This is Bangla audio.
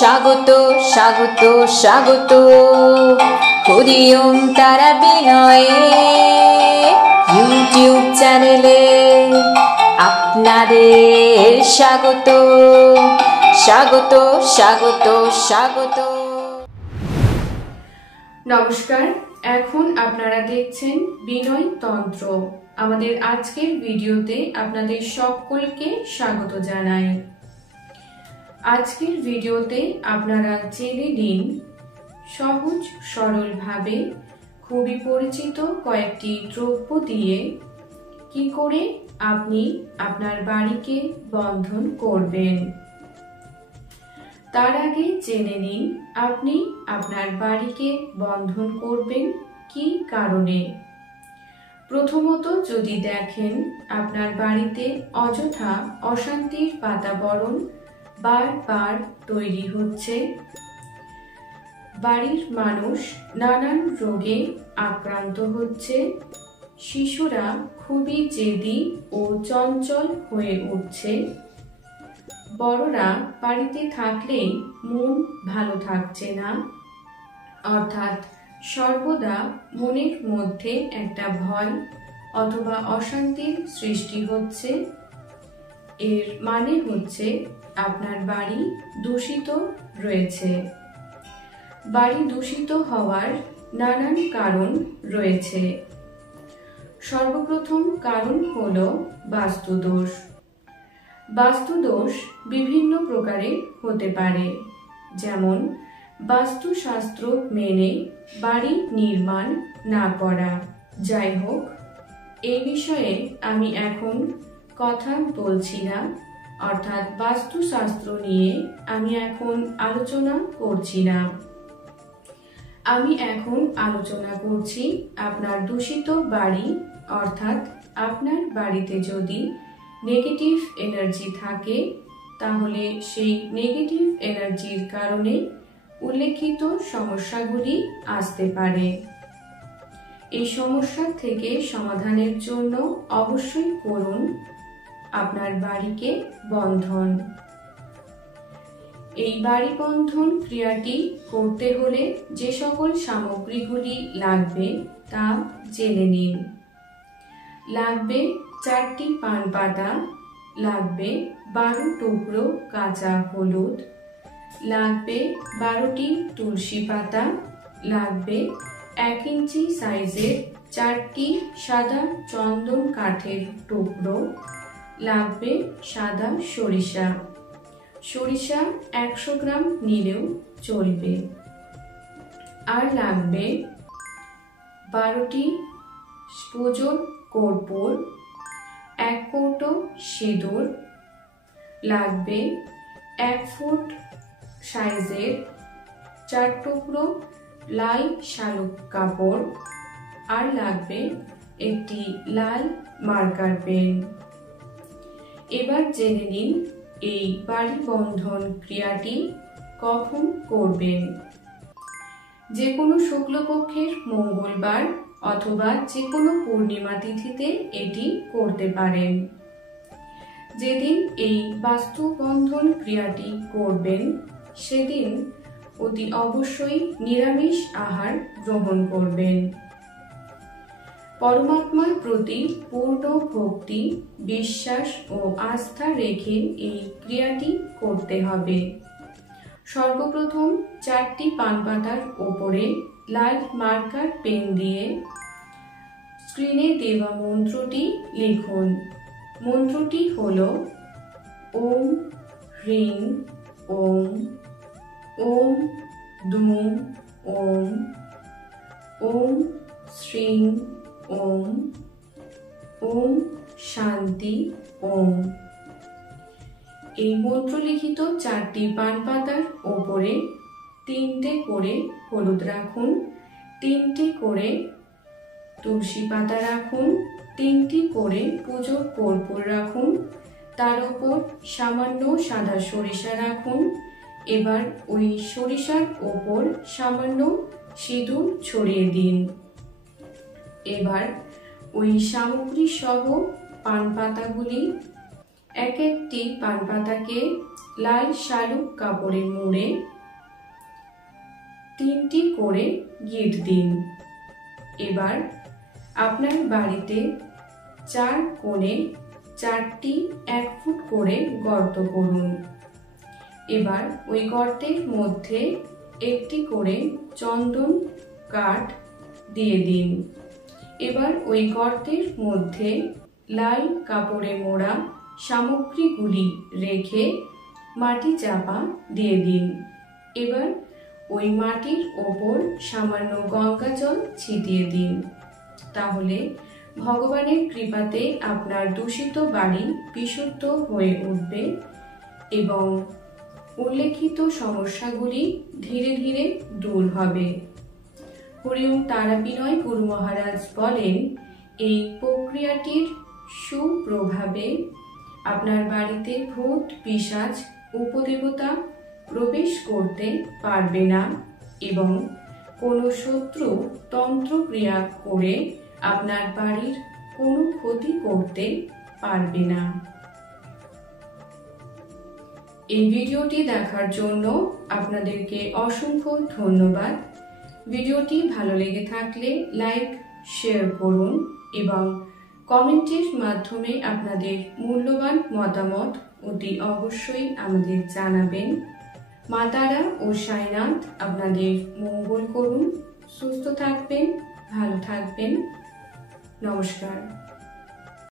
স্বাগত স্বাগত স্বাগত হরিওম তারা বিনয়ে ইউটিউব চ্যানেলে আপনাদের স্বাগত স্বাগত স্বাগত স্বাগত। নমস্কার, এখন আপনারা দেখছেন বিনয় তন্ত্র। আমাদের আজকের ভিডিওতে আপনাদের সকলকে স্বাগত জানাই। আজকের ভিডিওতে আপনারা জেনে নিন সহজ সরলভাবে খুবই পরিচিত কয়েকটি দ্রব্য দিয়ে কি করে আপনি আপনার বাড়িকে বন্ধন করবেন। তার আগে জেনে নিন আপনি আপনার বাড়িকে বন্ধন করবেন কি কারণে। প্রথমত যদি দেখেন আপনার বাড়িতে অযথা অশান্তির বাতাবরণ বারবার তৈরি হচ্ছে, বাড়ির মানুষ নানান রোগে আক্রান্ত হচ্ছে, শিশুরা খুবই জেদি ও চঞ্চল হয়ে উঠছে, বড়রা বাড়িতে থাকলেই মন ভালো থাকছে না, অর্থাৎ সর্বদা মনের মধ্যে একটা ভয় অথবা অশান্তির সৃষ্টি হচ্ছে, এর মানে হচ্ছে আপনার বাড়ি দূষিত রয়েছে। বাড়ি দূষিত হওয়ার নানান কারণ রয়েছে। সর্বপ্রথম কারণ হলো বাস্তুদোষ। বাস্তুদোষ বিভিন্ন প্রকারের হতে পারে, যেমন বাস্তুশাস্ত্র মেনে বাড়ি নির্মাণ না করা। যাই হোক, এই বিষয়ে আমি এখন কথা বলছি না, অর্থাৎ বাস্তুশাস্ত্র নিয়ে আমি এখন আলোচনা করছি না। আমি এখন আলোচনা করছি আপনার দূষিত বাড়ি, অর্থাৎ আপনার বাড়িতে যদি নেগেটিভ এনার্জি থাকে তাহলে সেই নেগেটিভ এনার্জির কারণে উল্লেখিত সমস্যাগুলি আসতে পারে। এই সমস্যা থেকে সমাধানের জন্য অবশ্যই করুন আপনার বাড়িকে বন্ধন। এই বাড়ি বন্ধন ক্রিয়াটি করতে হলে যে সকল সামগ্রীগুলি লাগবে তা জেনে নিন। লাগবে 4টি পান পাতা, লাগবে 12 টুকরো কাঁচা হলুদ, লাগবে 12টি তুলসী পাতা, লাগবে 1 ইঞ্চি সাইজের 4টি সাদা চন্দন কাঠের টুকরো, লাগবে সাদা সরিষা। সরিষা 100 গ্রাম নিলেও চলবে। আর লাগবে 12টি পুজোর কর্পূর, 1 কৌটো সিঁদুর, লাগবে 1 ফুট সাইজের 4 টুকরো লাল শালুক কাপড়, আর লাগবে একটি লাল মার্কার পেন। এবার জেনে নিন এই বাড়ি বন্ধন ক্রিয়াটি কখন করবেন। যে কোনো শুক্লপক্ষের মঙ্গলবার অথবা যে কোনো পূর্ণিমা তিথিতে এটি করতে পারেন। যেদিন এই বাস্তু বন্ধন ক্রিয়াটি করবেন সেদিন অতি অবশ্যই নিরামিষ আহার গ্রহণ করবেন। পরমাত্মার প্রতি পূর্ণ ভক্তি, বিশ্বাস ও আস্থা রেখে এই ক্রিয়াটি করতে হবে। সর্বপ্রথম 4টি পান পাতার ওপরে লাল মার্কার পেন দিয়ে স্ক্রিনে দেওয়া মন্ত্রটি লিখুন। মন্ত্রটি হলো ওম হ্রিং ওম, ওম দুম ওম, ওম শ্রীং ওম, ওম শান্তি ওম। এই মন্ত্রলিখিত 4টি পান পাতার ওপরে 3টে করে হলুদ রাখুন, 3টে করে তুলসী পাতা রাখুন, 3টি করে পুজোর কর্পূর রাখুন, তার উপর সামান্য সাদা সরিষা রাখুন। এবার ওই সরিষার ওপর সামান্য সিঁদুর ছড়িয়ে দিন। এবার ওই সামগ্রী সহ পান পাতাগুলি এক একটি পান পাতাকে লাল শালুক কাপড়ে মুড়ে 3টি করে গিঁট দিন। এবার আপনার বাড়িতে 4 কোণে 4টি 1 ফুট করে গর্ত করুন। এবার ওই গর্তের মধ্যে একটি করে চন্দন কাঠ দিয়ে দিন। এবার ওই গর্তের মধ্যে লাল কাপড়ে মোড়া সামগ্রীগুলি রেখে মাটি চাপা দিয়ে দিন। এবার ওই মাটির ওপর সামান্য গঙ্গা জল ছিটিয়ে দিন। তাহলে ভগবানের কৃপাতে আপনার দূষিত বাড়ি বিশুদ্ধ হয়ে উঠবে এবং উল্লেখিত সমস্যাগুলি ধীরে ধীরে দূর হবে। হরি ওম তারা বিনয় গুরু মহারাজ বলেন, এই প্রক্রিয়াটির সুপ্রভাবে আপনার বাড়িতে ভূত পিশাচ উপদেবতা প্রবেশ করতে পারবে না এবং কোনো শত্রু তন্ত্রক্রিয়া করে আপনার বাড়ির কোনো ক্ষতি করতে পারবে না। এই ভিডিওটি দেখার জন্য আপনাদেরকে অসংখ্য ধন্যবাদ। ভিডিওটি ভালো লেগে থাকলে লাইক শেয়ার করুন এবং কমেন্টের মাধ্যমে আপনাদের মূল্যবান মতামত অতি অবশ্যই আমাদের জানাবেন। মা তারা ও সাইনাথ আপনাদের মঙ্গল করুন। সুস্থ থাকবেন, ভালো থাকবেন। নমস্কার।